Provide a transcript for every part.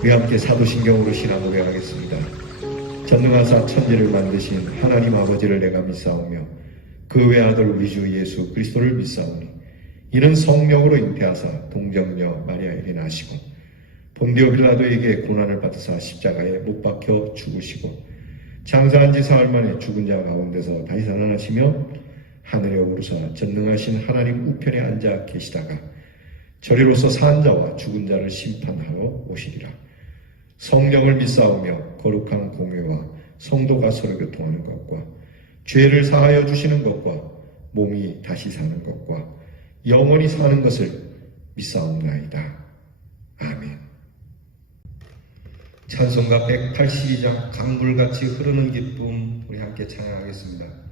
우리 함께 사도신경으로 신앙 고백하겠습니다. 전능하사 천지를 만드신 하나님 아버지를 내가 믿사오며 그 외아들 우리 주 예수 그리스도를 믿사오니 이는 성령으로 잉태하사 동정녀 마리아에게 나시고 본디오 빌라도에게 고난을 받으사 십자가에 못 박혀 죽으시고 장사한 지 사흘 만에 죽은 자 가운데서 다시 살아나시며 하늘에 오르사 전능하신 하나님 우편에 앉아 계시다가 저리로서 산 자와 죽은 자를 심판하러 오시리라. 성령을 믿사오며 거룩한 공회와 성도가 서로 교통하는 것과 죄를 사하여 주시는 것과 몸이 다시 사는 것과 영원히 사는 것을 믿사옵나이다. 아멘. 찬송가 182장 강물같이 흐르는 기쁨, 우리 함께 찬양하겠습니다.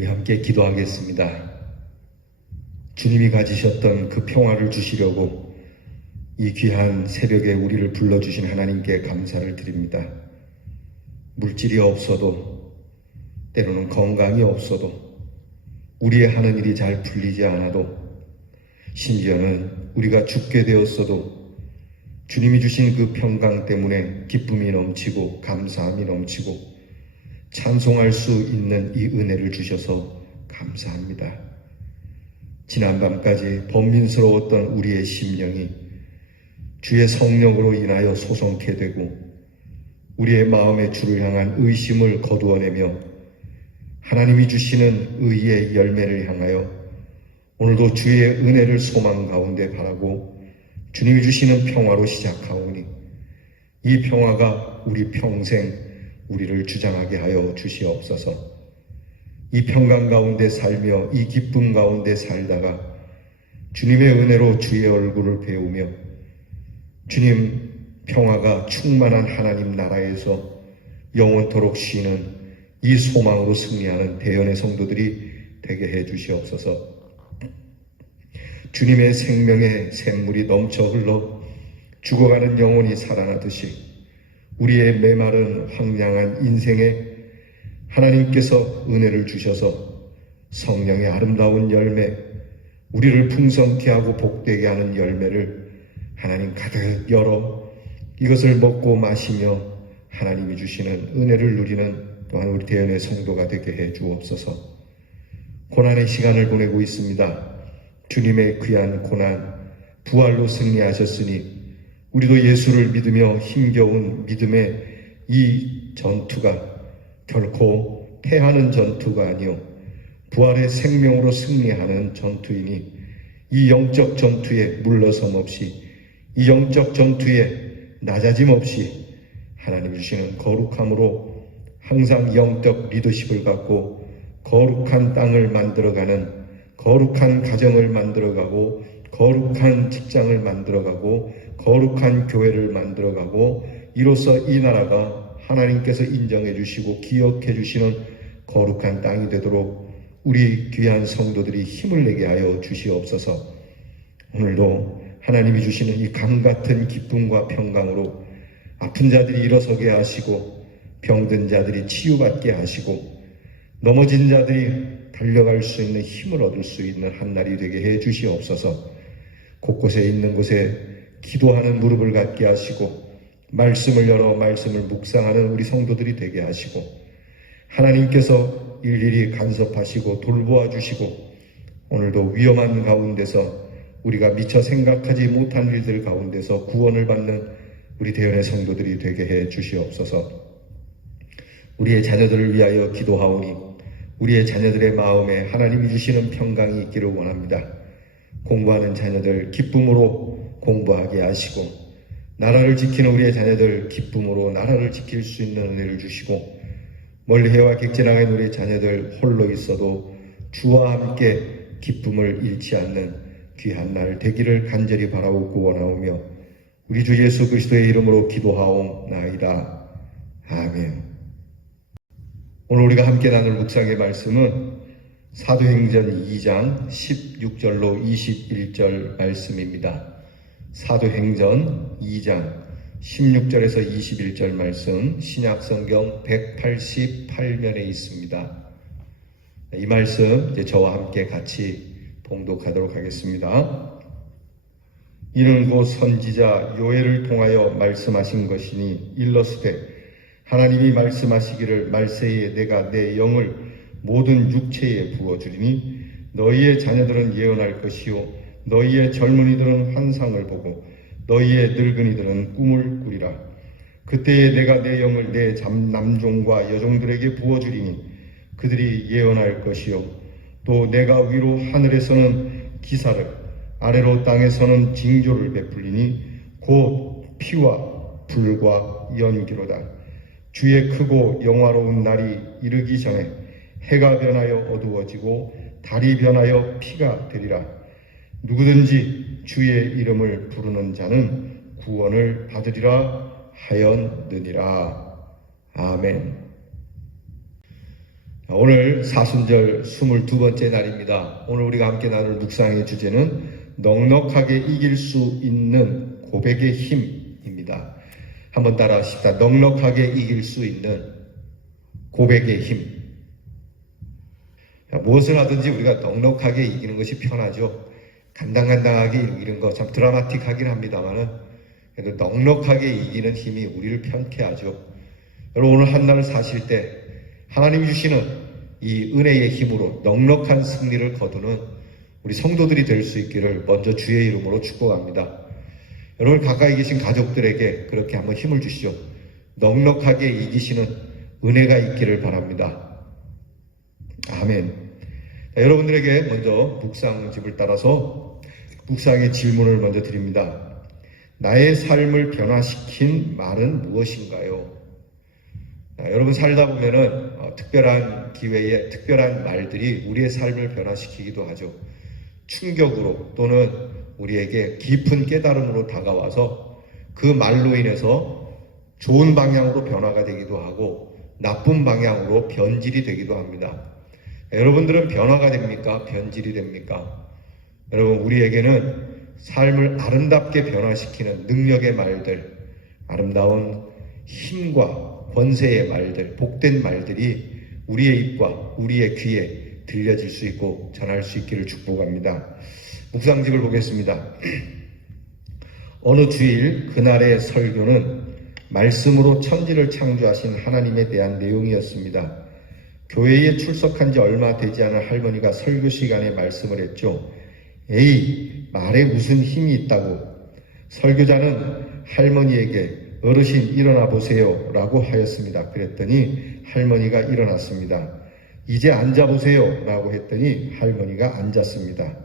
우리 함께 기도하겠습니다. 주님이 가지셨던 그 평화를 주시려고 이 귀한 새벽에 우리를 불러주신 하나님께 감사를 드립니다. 물질이 없어도, 때로는 건강이 없어도, 우리의 하는 일이 잘 풀리지 않아도, 심지어는 우리가 죽게 되었어도 주님이 주신 그 평강 때문에 기쁨이 넘치고 감사함이 넘치고 찬송할 수 있는 이 은혜를 주셔서 감사합니다. 지난밤까지 번민스러웠던 우리의 심령이 주의 성령으로 인하여 소성케 되고 우리의 마음의 주를 향한 의심을 거두어내며 하나님이 주시는 의의 열매를 향하여 오늘도 주의 은혜를 소망 가운데 바라고 주님이 주시는 평화로 시작하오니 이 평화가 우리 평생 우리를 주장하게 하여 주시옵소서. 이 평강 가운데 살며 이 기쁨 가운데 살다가 주님의 은혜로 주의 얼굴을 배우며 주님 평화가 충만한 하나님 나라에서 영원토록 쉬는 이 소망으로 승리하는 대연의 성도들이 되게 해 주시옵소서. 주님의 생명의 샘물이 넘쳐 흘러 죽어가는 영혼이 살아나듯이 우리의 메마른 황량한 인생에 하나님께서 은혜를 주셔서 성령의 아름다운 열매, 우리를 풍성케 하고 복되게 하는 열매를 하나님 가득 열어 이것을 먹고 마시며 하나님이 주시는 은혜를 누리는 또한 우리 대연의 성도가 되게 해 주옵소서. 고난의 시간을 보내고 있습니다. 주님의 귀한 고난, 부활로 승리하셨으니 우리도 예수를 믿으며 힘겨운 믿음의 이 전투가 결코 패하는 전투가 아니요 부활의 생명으로 승리하는 전투이니 이 영적 전투에 물러섬 없이 이 영적 전투에 낮아짐 없이 하나님 주시는 거룩함으로 항상 영적 리더십을 갖고 거룩한 땅을 만들어가는 거룩한 가정을 만들어가고 거룩한 직장을 만들어가고 거룩한 교회를 만들어가고 이로써 이 나라가 하나님께서 인정해 주시고 기억해 주시는 거룩한 땅이 되도록 우리 귀한 성도들이 힘을 내게 하여 주시옵소서. 오늘도 하나님이 주시는 이 강같은 기쁨과 평강으로 아픈 자들이 일어서게 하시고 병든 자들이 치유받게 하시고 넘어진 자들이 달려갈 수 있는 힘을 얻을 수 있는 한 날이 되게 해 주시옵소서. 곳곳에 있는 곳에 기도하는 무릎을 갖게 하시고 말씀을 열어 말씀을 묵상하는 우리 성도들이 되게 하시고 하나님께서 일일이 간섭하시고 돌보아 주시고 오늘도 위험한 가운데서 우리가 미처 생각하지 못한 일들 가운데서 구원을 받는 우리 대연의 성도들이 되게 해 주시옵소서. 우리의 자녀들을 위하여 기도하오니 우리의 자녀들의 마음에 하나님이 주시는 평강이 있기를 원합니다. 공부하는 자녀들 기쁨으로 공부하게 하시고 나라를 지키는 우리의 자녀들 기쁨으로 나라를 지킬 수 있는 은혜를 주시고 멀리 해와 객지 나간 우리의 자녀들 홀로 있어도 주와 함께 기쁨을 잃지 않는 귀한 날 되기를 간절히 바라옵고 원하오며 우리 주 예수 그리스도의 이름으로 기도하옵나이다. 아멘. 오늘 우리가 함께 나눌 묵상의 말씀은 사도행전 2장 16절로 21절 말씀입니다. 사도행전 2장 16절에서 21절 말씀 신약성경 188면에 있습니다. 이 말씀 이제 저와 함께 같이 봉독하도록 하겠습니다. 이는 곧 선지자 요엘을 통하여 말씀하신 것이니 일러스되 하나님이 말씀하시기를 말세에 내가 내 영을 모든 육체에 부어주리니 너희의 자녀들은 예언할 것이요 너희의 젊은이들은 환상을 보고 너희의 늙은이들은 꿈을 꾸리라. 그때에 내가 내 영을 내 남종과 여종들에게 부어주리니 그들이 예언할 것이요 또 내가 위로 하늘에서는 기사를 아래로 땅에서는 징조를 베풀리니 곧 피와 불과 연기로다. 주의 크고 영화로운 날이 이르기 전에 해가 변하여 어두워지고 달이 변하여 피가 되리라. 누구든지 주의 이름을 부르는 자는 구원을 받으리라 하였느니라. 아멘. 오늘 사순절 22번째 날입니다. 오늘 우리가 함께 나눌 묵상의 주제는 넉넉하게 이길 수 있는 고백의 힘입니다. 한번 따라 하십시다. 넉넉하게 이길 수 있는 고백의 힘. 무엇을 하든지 우리가 넉넉하게 이기는 것이 편하죠. 간당간당하게 이기는 거 참 드라마틱하긴 합니다만은 그래도 넉넉하게 이기는 힘이 우리를 편케 하죠. 여러분 오늘 한 날을 사실 때 하나님이 주시는 이 은혜의 힘으로 넉넉한 승리를 거두는 우리 성도들이 될 수 있기를 먼저 주의 이름으로 축복합니다. 여러분 가까이 계신 가족들에게 그렇게 한번 힘을 주시죠. 넉넉하게 이기시는 은혜가 있기를 바랍니다. 아멘. 자, 여러분들에게 먼저 묵상집을 따라서 묵상의 질문을 먼저 드립니다. 나의 삶을 변화시킨 말은 무엇인가요? 여러분 살다 보면은 특별한 기회에 특별한 말들이 우리의 삶을 변화시키기도 하죠. 충격으로 또는 우리에게 깊은 깨달음으로 다가와서 그 말로 인해서 좋은 방향으로 변화가 되기도 하고 나쁜 방향으로 변질이 되기도 합니다. 여러분들은 변화가 됩니까? 변질이 됩니까? 여러분 우리에게는 삶을 아름답게 변화시키는 능력의 말들, 아름다운 힘과 권세의 말들, 복된 말들이 우리의 입과 우리의 귀에 들려질 수 있고 전할 수 있기를 축복합니다. 묵상집을 보겠습니다. 어느 주일 그날의 설교는 말씀으로 천지를 창조하신 하나님에 대한 내용이었습니다. 교회에 출석한 지 얼마 되지 않은 할머니가 설교 시간에 말씀을 했죠. 에이, 말에 무슨 힘이 있다고. 설교자는 할머니에게 어르신 일어나 보세요 라고 하였습니다. 그랬더니 할머니가 일어났습니다. 이제 앉아보세요 라고 했더니 할머니가 앉았습니다.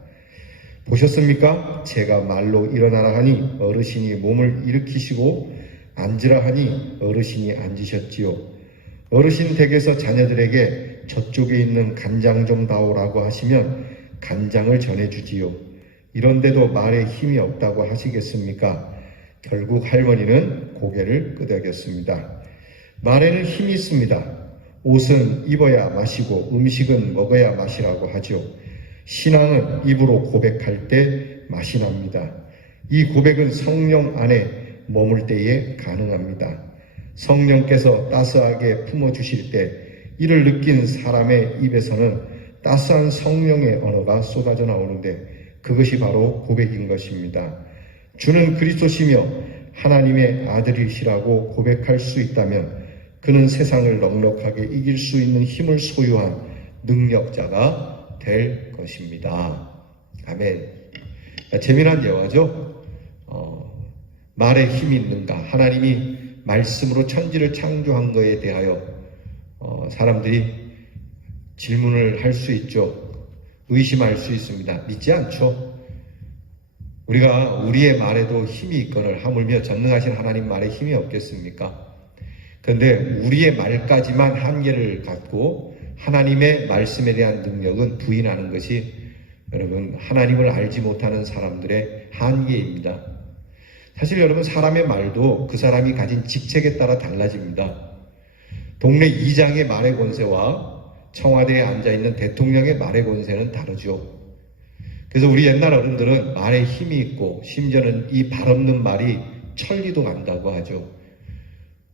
보셨습니까? 제가 말로 일어나라 하니 어르신이 몸을 일으키시고 앉으라 하니 어르신이 앉으셨지요. 어르신 댁에서 자녀들에게 저쪽에 있는 간장 좀 다오라고 하시면 간장을 전해주지요. 이런데도 말에 힘이 없다고 하시겠습니까? 결국 할머니는 고개를 끄덕였습니다. 말에는 힘이 있습니다. 옷은 입어야 마시고 음식은 먹어야 마시라고 하죠. 신앙은 입으로 고백할 때 맛이 납니다. 이 고백은 성령 안에 머물 때에 가능합니다. 성령께서 따스하게 품어주실 때 이를 느낀 사람의 입에서는 따스한 성령의 언어가 쏟아져 나오는데 그것이 바로 고백인 것입니다. 주는 그리스도시며 하나님의 아들이시라고 고백할 수 있다면 그는 세상을 넉넉하게 이길 수 있는 힘을 소유한 능력자가 될 것입니다. 아멘. 재미난 예화죠. 말에 힘이 있는가? 하나님이 말씀으로 천지를 창조한 것에 대하여 사람들이 질문을 할 수 있죠. 의심할 수 있습니다. 믿지 않죠. 우리가 우리의 말에도 힘이 있거늘 하물며 전능하신 하나님 말에 힘이 없겠습니까? 그런데 우리의 말까지만 한계를 갖고 하나님의 말씀에 대한 능력은 부인하는 것이 여러분 하나님을 알지 못하는 사람들의 한계입니다. 사실 여러분 사람의 말도 그 사람이 가진 직책에 따라 달라집니다. 동네 이장의 말의 권세와 청와대에 앉아있는 대통령의 말의 권세는 다르죠. 그래서 우리 옛날 어른들은 말에 힘이 있고 심지어는 이 발 없는 말이 천리도 간다고 하죠.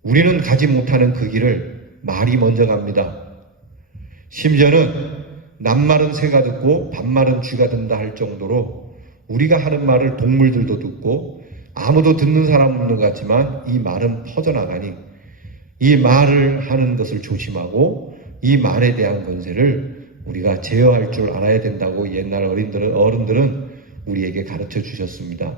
우리는 가지 못하는 그 길을 말이 먼저 갑니다. 심지어는 남말은 새가 듣고 반말은 쥐가 든다 할 정도로 우리가 하는 말을 동물들도 듣고 아무도 듣는 사람 없는 것 같지만 이 말은 퍼져나가니 이 말을 하는 것을 조심하고 이 말에 대한 권세를 우리가 제어할 줄 알아야 된다고 옛날 어른들은 우리에게 가르쳐 주셨습니다.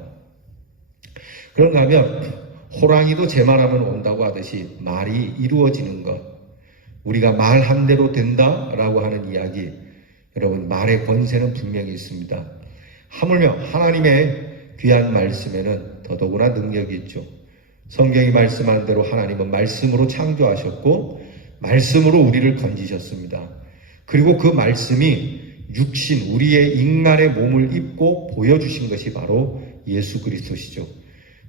그런가 하면 호랑이도 제 말하면 온다고 하듯이 말이 이루어지는 것, 우리가 말한 대로 된다라고 하는 이야기, 여러분 말의 권세는 분명히 있습니다. 하물며 하나님의 귀한 말씀에는 더더구나 능력이 있죠. 성경이 말씀하는 대로 하나님은 말씀으로 창조하셨고 말씀으로 우리를 건지셨습니다. 그리고 그 말씀이 육신, 우리의 인간의 몸을 입고 보여주신 것이 바로 예수 그리스도시죠.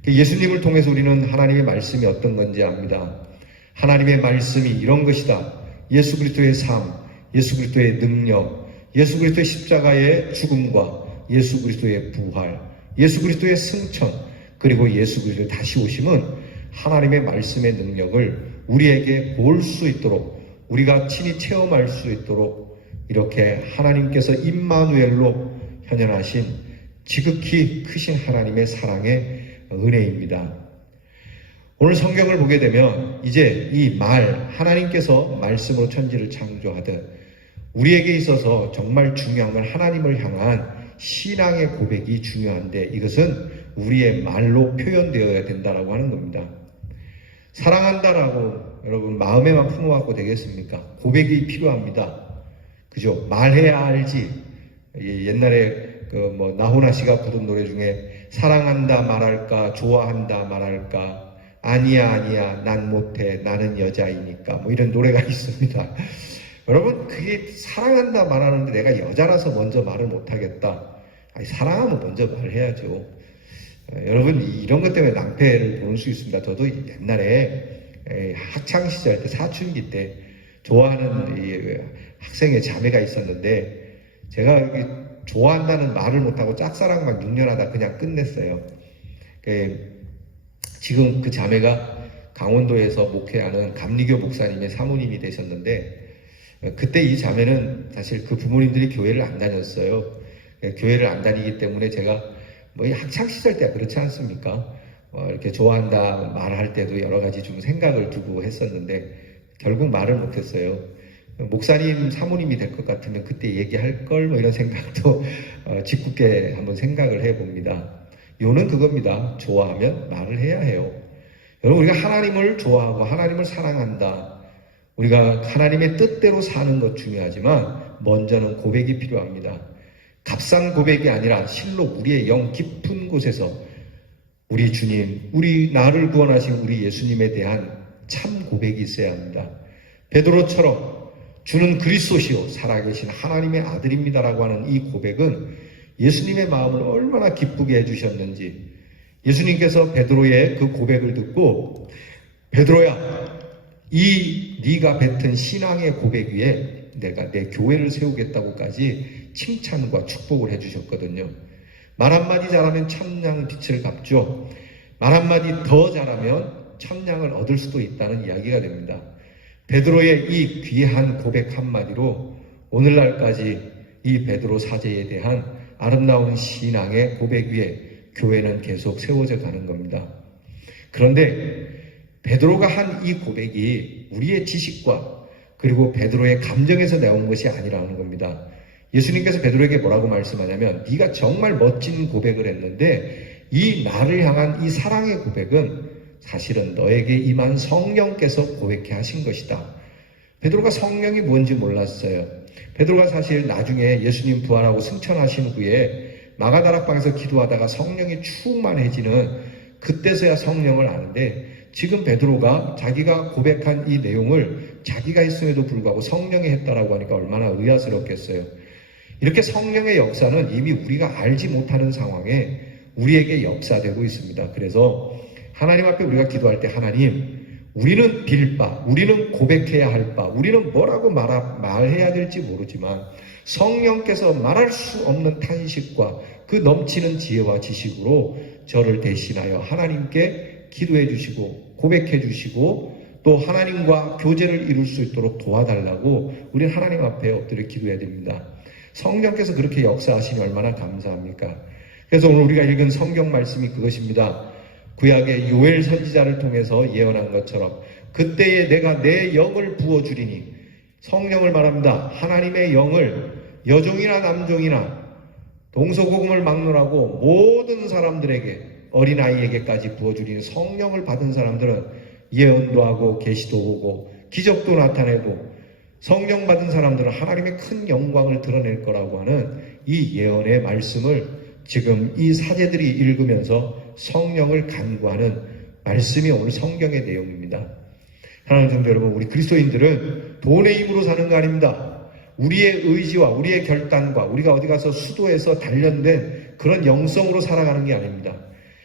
예수님을 통해서 우리는 하나님의 말씀이 어떤 건지 압니다. 하나님의 말씀이 이런 것이다. 예수 그리스도의 삶, 예수 그리스도의 능력, 예수 그리스도의 십자가의 죽음과 예수 그리스도의 부활, 예수 그리스도의 승천, 그리고 예수 그리스도의 다시 오심은 하나님의 말씀의 능력을 우리에게 볼 수 있도록, 우리가 친히 체험할 수 있도록 이렇게 하나님께서 임마누엘로 현현하신 지극히 크신 하나님의 사랑의 은혜입니다. 오늘 성경을 보게 되면 이제 이 말, 하나님께서 말씀으로 천지를 창조하듯 우리에게 있어서 정말 중요한 건 하나님을 향한 신앙의 고백이 중요한데 이것은 우리의 말로 표현되어야 된다라고 하는 겁니다. 사랑한다라고 여러분 마음에만 품어갖고 되겠습니까? 고백이 필요합니다. 그죠? 말해야 알지. 옛날에 나훈아 씨가 부른 노래 중에 사랑한다 말할까, 좋아한다 말할까, 아니야 난 못해 나는 여자이니까 이런 노래가 있습니다. 여러분 그게 사랑한다 말하는데 내가 여자라서 먼저 말을 못하겠다. 아니, 사랑하면 먼저 말해야죠. 여러분 이런 것 때문에 낭패를 보는 수 있습니다. 저도 옛날에 학창 시절 때 사춘기 때 좋아하는 학생의 자매가 있었는데 제가 좋아한다는 말을 못하고 짝사랑만 6년 하다 그냥 끝냈어요. 지금 그 자매가 강원도에서 목회하는 감리교 목사님의 사모님이 되셨는데 그때 이 자매는 사실 그 부모님들이 교회를 안 다녔어요. 교회를 안 다니기 때문에 제가 학창 시절 때야 그렇지 않습니까? 이렇게 좋아한다 말할 때도 여러 가지 좀 생각을 두고 했었는데 결국 말을 못했어요. 목사님 사모님이 될 것 같으면 그때 얘기할 걸 이런 생각도 짓궂게 한번 생각을 해봅니다. 요는 그겁니다. 좋아하면 말을 해야 해요. 여러분 우리가 하나님을 좋아하고 하나님을 사랑한다. 우리가 하나님의 뜻대로 사는 것 중요하지만 먼저는 고백이 필요합니다. 값싼 고백이 아니라 실로 우리의 영 깊은 곳에서 우리 주님, 우리 나를 구원하신 우리 예수님에 대한 참 고백이 있어야 합니다. 베드로처럼 주는 그리스도시요 살아계신 하나님의 아들입니다라고 하는 이 고백은 예수님의 마음을 얼마나 기쁘게 해주셨는지 예수님께서 베드로의 그 고백을 듣고 베드로야 이 네가 뱉은 신앙의 고백 위에 내가 내 교회를 세우겠다고까지 칭찬과 축복을 해주셨거든요. 말 한마디 잘하면 천냥 빛을 갚죠. 말 한마디 더 잘하면 천냥을 얻을 수도 있다는 이야기가 됩니다. 베드로의 이 귀한 고백 한마디로 오늘날까지 이 베드로 사제에 대한 아름다운 신앙의 고백 위에 교회는 계속 세워져 가는 겁니다. 그런데 베드로가 한 이 고백이 우리의 지식과 그리고 베드로의 감정에서 나온 것이 아니라는 겁니다. 예수님께서 베드로에게 뭐라고 말씀하냐면 네가 정말 멋진 고백을 했는데 이 나를 향한 이 사랑의 고백은 사실은 너에게 임한 성령께서 고백해 하신 것이다. 베드로가 성령이 뭔지 몰랐어요. 베드로가 사실 나중에 예수님 부활하고 승천하신 후에 마가다락방에서 기도하다가 성령이 충만해지는 그때서야 성령을 아는데 지금 베드로가 자기가 고백한 이 내용을 자기가 했음에도 불구하고 성령이 했다라고 하니까 얼마나 의아스럽겠어요. 이렇게 성령의 역사는 이미 우리가 알지 못하는 상황에 우리에게 역사되고 있습니다. 그래서 하나님 앞에 우리가 기도할 때 하나님 우리는 빌 바, 우리는 고백해야 할 바, 우리는 뭐라고 말해야 될지 모르지만 성령께서 말할 수 없는 탄식과 그 넘치는 지혜와 지식으로 저를 대신하여 하나님께 기도해 주시고 고백해 주시고 또 하나님과 교제를 이룰 수 있도록 도와달라고 우리는 하나님 앞에 엎드려 기도해야 됩니다. 성령께서 그렇게 역사하시니 얼마나 감사합니까? 그래서 오늘 우리가 읽은 성경 말씀이 그것입니다. 구약의 요엘 선지자를 통해서 예언한 것처럼 그때에 내가 내 영을 부어주리니 성령을 말합니다. 하나님의 영을 여종이나 남종이나 동서고금을 막론하고 모든 사람들에게 어린아이에게까지 부어주리니 성령을 받은 사람들은 예언도 하고 계시도 보고 기적도 나타내고 성령 받은 사람들은 하나님의 큰 영광을 드러낼 거라고 하는 이 예언의 말씀을 지금 이 사제들이 읽으면서 성령을 간구하는 말씀이 오늘 성경의 내용입니다. 하나님 성도 여러분, 우리 그리스도인들은 돈의 힘으로 사는 거 아닙니다. 우리의 의지와 우리의 결단과 우리가 어디 가서 수도에서 단련된 그런 영성으로 살아가는 게 아닙니다.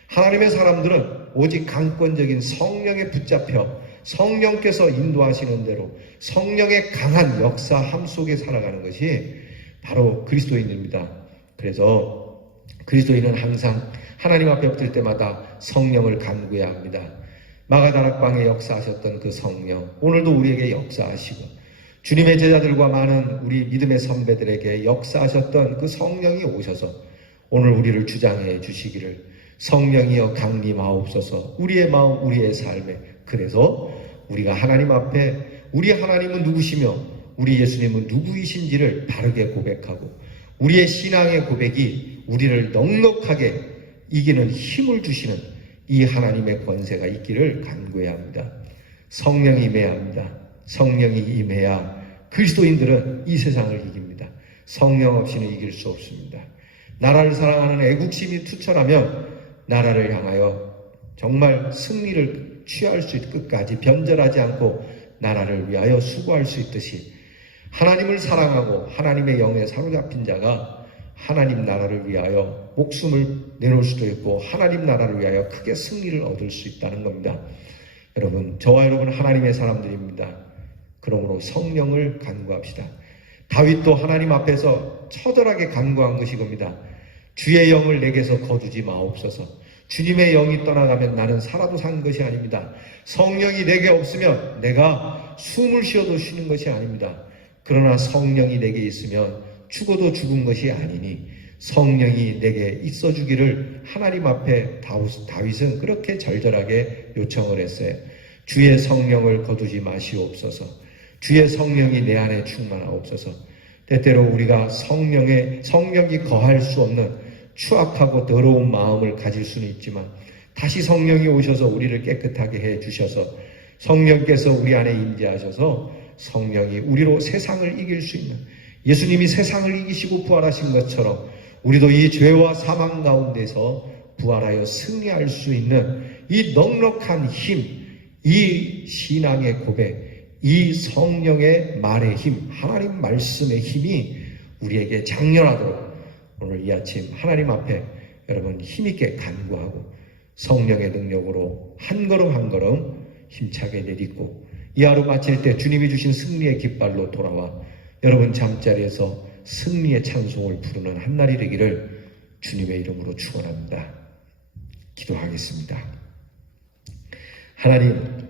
하나님의 사람들은 오직 강권적인 성령에 붙잡혀 성령께서 인도하시는 대로 성령의 강한 역사함 속에 살아가는 것이 바로 그리스도인입니다. 그래서 그리스도인은 항상 하나님 앞에 엎드릴 때마다 성령을 간구해야 합니다. 마가다락방에 역사하셨던 그 성령, 오늘도 우리에게 역사하시고 주님의 제자들과 많은 우리 믿음의 선배들에게 역사하셨던 그 성령이 오셔서 오늘 우리를 주장해 주시기를 성령이여 강림하옵소서. 우리의 마음 우리의 삶에. 그래서 우리가 하나님 앞에 우리 하나님은 누구시며 우리 예수님은 누구이신지를 바르게 고백하고 우리의 신앙의 고백이 우리를 넉넉하게 이기는 힘을 주시는 이 하나님의 권세가 있기를 간구해야 합니다. 성령이 임해야 합니다. 성령이 임해야 그리스도인들은 이 세상을 이깁니다. 성령 없이는 이길 수 없습니다. 나라를 사랑하는 애국심이 투철하면 나라를 향하여 정말 승리를 취할 수 있을 끝까지 변절하지 않고 나라를 위하여 수고할 수 있듯이 하나님을 사랑하고 하나님의 영에 사로잡힌 자가 하나님 나라를 위하여 목숨을 내놓을 수도 있고 하나님 나라를 위하여 크게 승리를 얻을 수 있다는 겁니다. 여러분, 저와 여러분 하나님의 사람들입니다. 그러므로 성령을 간구합시다. 다윗도 하나님 앞에서 처절하게 간구한 것이 겁니다. 주의 영을 내게서 거두지 마옵소서. 주님의 영이 떠나가면 나는 살아도 산 것이 아닙니다. 성령이 내게 없으면 내가 숨을 쉬어도 쉬는 것이 아닙니다. 그러나 성령이 내게 있으면 죽어도 죽은 것이 아니니 성령이 내게 있어 주기를 하나님 앞에 다윗은 그렇게 절절하게 요청을 했어요. 주의 성령을 거두지 마시옵소서. 주의 성령이 내 안에 충만하옵소서. 때때로 우리가 성령이 거할 수 없는 추악하고 더러운 마음을 가질 수는 있지만 다시 성령이 오셔서 우리를 깨끗하게 해 주셔서 성령께서 우리 안에 임재하셔서 성령이 우리로 세상을 이길 수 있는, 예수님이 세상을 이기시고 부활하신 것처럼 우리도 이 죄와 사망 가운데서 부활하여 승리할 수 있는 이 넉넉한 힘, 이 신앙의 고백, 이 성령의 말의 힘, 하나님 말씀의 힘이 우리에게 장렬하도록 오늘 이 아침 하나님 앞에 여러분 힘있게 간구하고 성령의 능력으로 한 걸음 한 걸음 힘차게 내딛고 이 하루 마칠 때 주님이 주신 승리의 깃발로 돌아와 여러분 잠자리에서 승리의 찬송을 부르는 한날이 되기를 주님의 이름으로 축원합니다. 기도하겠습니다. 하나님,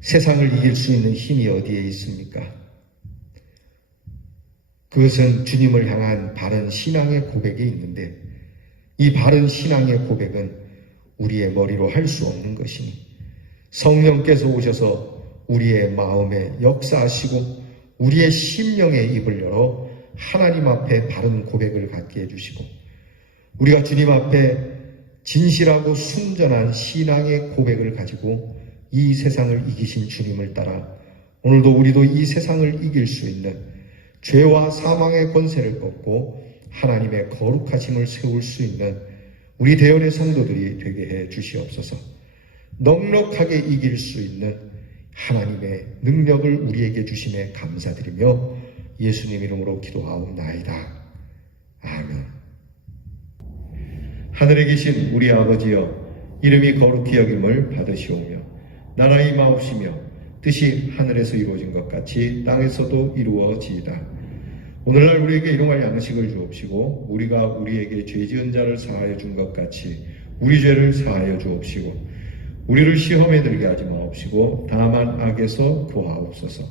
세상을 이길 수 있는 힘이 어디에 있습니까? 그것은 주님을 향한 바른 신앙의 고백이 있는데 이 바른 신앙의 고백은 우리의 머리로 할 수 없는 것이니 성령께서 오셔서 우리의 마음에 역사하시고 우리의 심령의 입을 열어 하나님 앞에 바른 고백을 갖게 해주시고 우리가 주님 앞에 진실하고 순전한 신앙의 고백을 가지고 이 세상을 이기신 주님을 따라 오늘도 우리도 이 세상을 이길 수 있는 죄와 사망의 권세를 꺾고 하나님의 거룩하심을 세울 수 있는 우리 대원의 성도들이 되게 해 주시옵소서. 넉넉하게 이길 수 있는 하나님의 능력을 우리에게 주심에 감사드리며 예수님 이름으로 기도하옵나이다. 아멘. 하늘에 계신 우리 아버지여, 이름이 거룩히 여김을 받으시오며 나라가 임하옵시며 뜻이 하늘에서 이루어진 것 같이 땅에서도 이루어지이다. 오늘날 우리에게 일용할 양식을 주옵시고 우리가 우리에게 죄 지은 자를 사하여 준 것 같이 우리 죄를 사하여 주옵시고 우리를 시험에 들게 하지 마옵시고 다만 악에서 구하옵소서.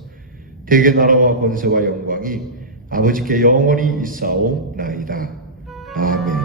대개 나라와 권세와 영광이 아버지께 영원히 있사옵나이다. 아멘.